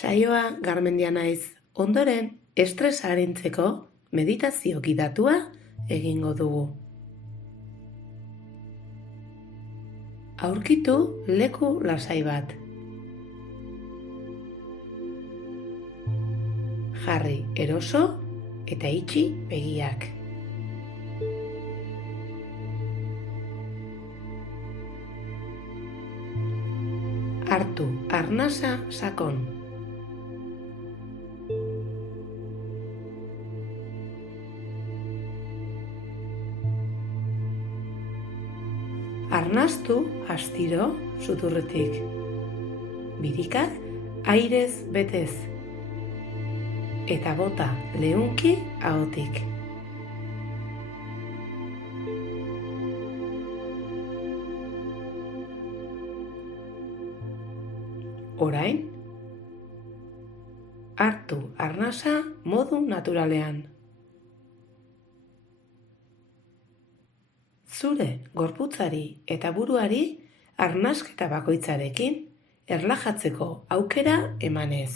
Saioa Garmendia naiz. Ondoren, estresa arintzeko meditazio gidatua egingo dugu. Aurkitu leku lasai bat. Jarri eroso eta itxi begiak. Hartu arnasa sakon. Arnastu astiro suturretik. Birikak airez betez. Eta bota leunki ahotik. Orain, hartu arnasa modu naturalean. Zure gorputzari eta buruari arnasketa bakoitzarekin erlajatzeko aukera emanez.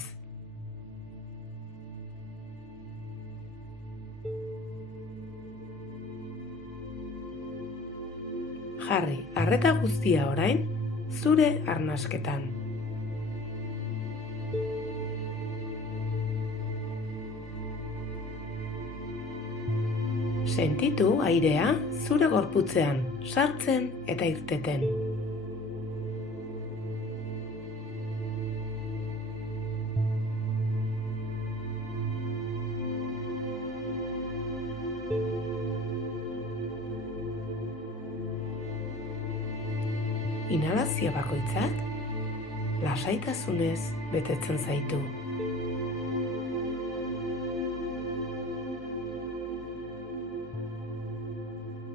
Jarri arreta guztia orain zure arnasketan. Sentitu airea zure gorputzean sartzen eta irteten. Inhalazio bakoitzak lasaitasunez betetzen zaitu.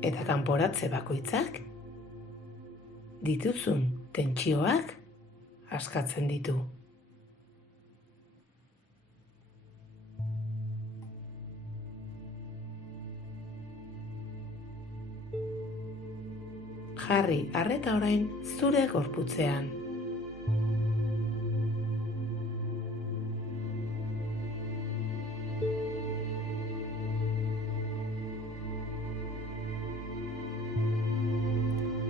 Eta kanporatze bakoitzak dituzun tentsioak askatzen ditu. Jarri arreta orain zure gorputzean.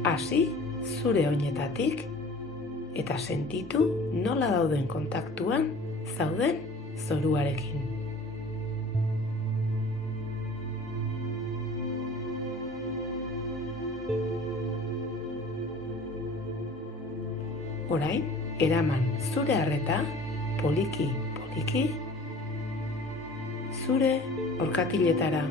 Hasi zure oinetatik eta sentitu nola dauden kontaktuan zauden zoruarekin. Orain, eraman zure arreta poliki zure orkatiletara.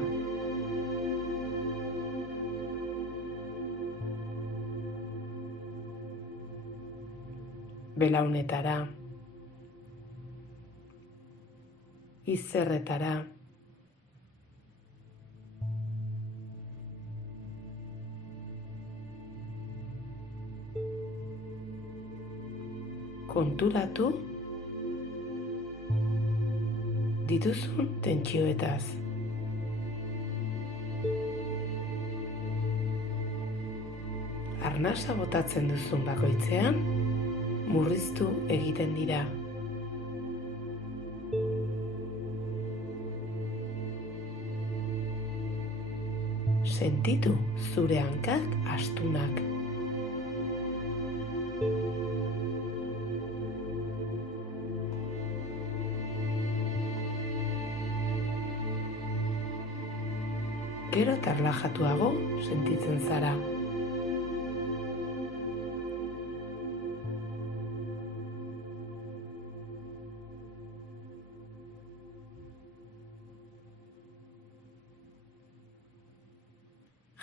Belaunetara, izerretara, konturatu dituzun tentsioetaz. Arnasa botatzen duzun bakoitzean, murriztu egiten dira. Sentitu zure hankak astunak. Gero eta erlajatuago sentitzen zara.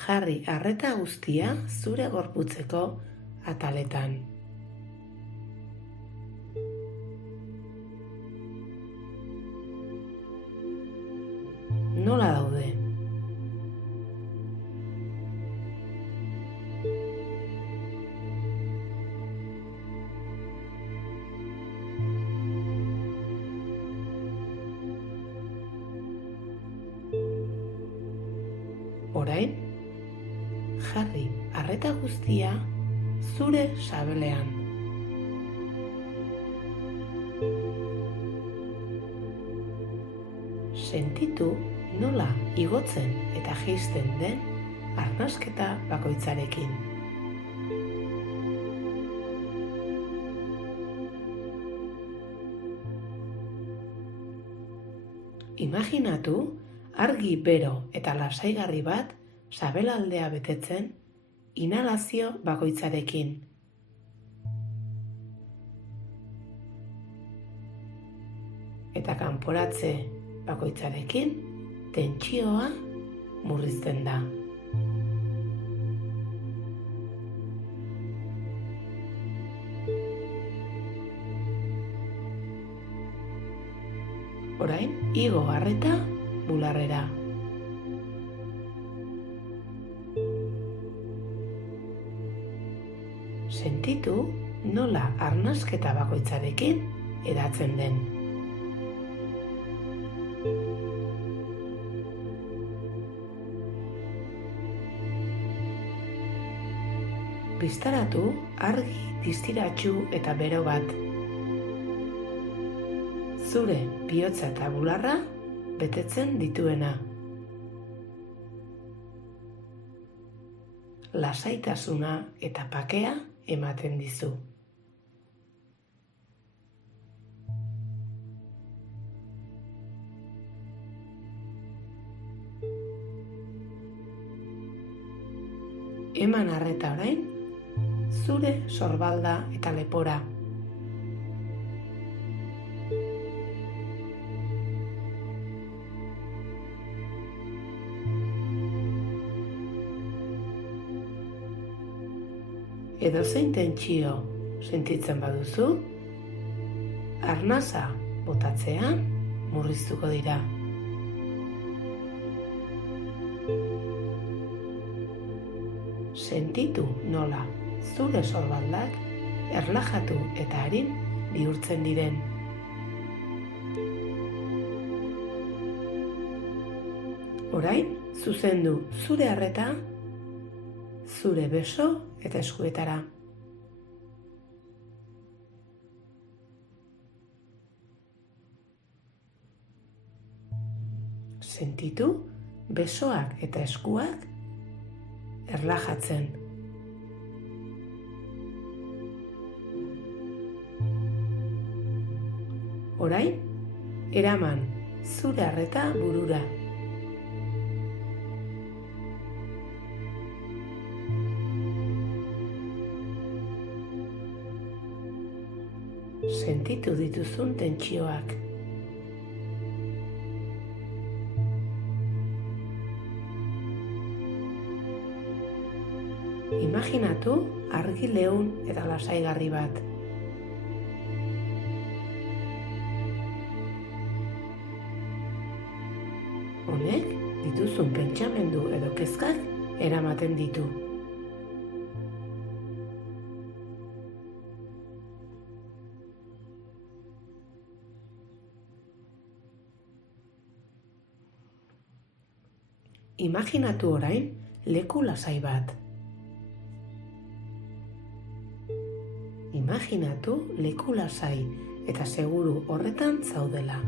Jarri arreta guztia zure gorputzeko ataletan. Nola daude? Orain, jarri arreta guztia zure sabelean. Sentitu nola igotzen eta jaisten den arnasketa bakoitzarekin. Imaginatu argi bero eta lasaigarri bat sabelaldea betetzen inhalazio bakoitzarekin. Eta kanporatze bakoitzarekin tentsioa murrizten da. Orain, igo arreta bularrera. Sentitu nola arnasketa bakoitzarekin edatzen den. Bistaratu argi distiratsu eta bero bat. Zure bihotza eta bularra betetzen dituena. Lasaitasuna eta pakea ematen dizu. Eman arreta orain zure sorbalda eta lepora. Edozein tentsio sentitzen baduzu, arnasa botatzean murriztuko dira. Sentitu nola zure sorbaldak erlajatu eta arin bihurtzen diren. Orain, zuzendu zure arreta, zure beso eta eskuetara. Sentitu besoak eta eskuak erlajatzen. Orain, eraman zure arreta burura. Sentitu dituzun tentsioak. Imaginatu argi leun eta lasaigarri bat. Honek dituzun pentsamendu edo kezkak eramaten ditu. Imaginatu orain leku lasai bat. Imaginatu leku lasai eta seguru horretan zaudela.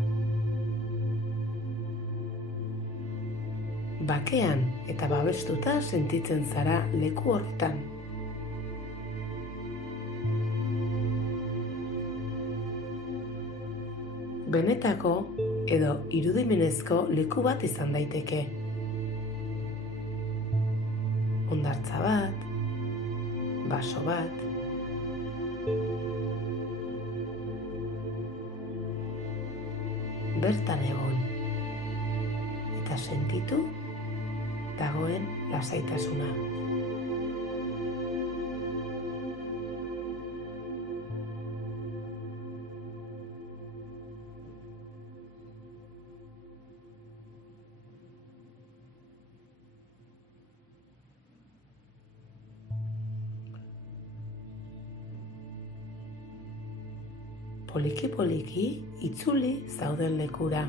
Bakean eta babestuta sentitzen zara leku horretan. Benetako edo irudimenezko leku bat izan daiteke. Hondartza bat, baso bat. Bertan egon eta sentitu dagoen lasaitasuna. Poliki-poliki itzuli zauden lekura.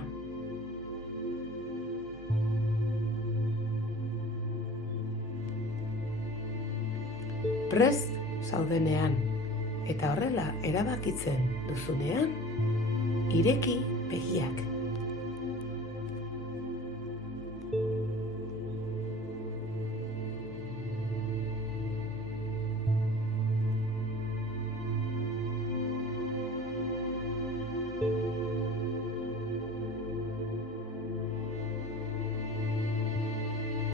Prest zaudenean eta horrela erabakitzen duzunean, ireki begiak.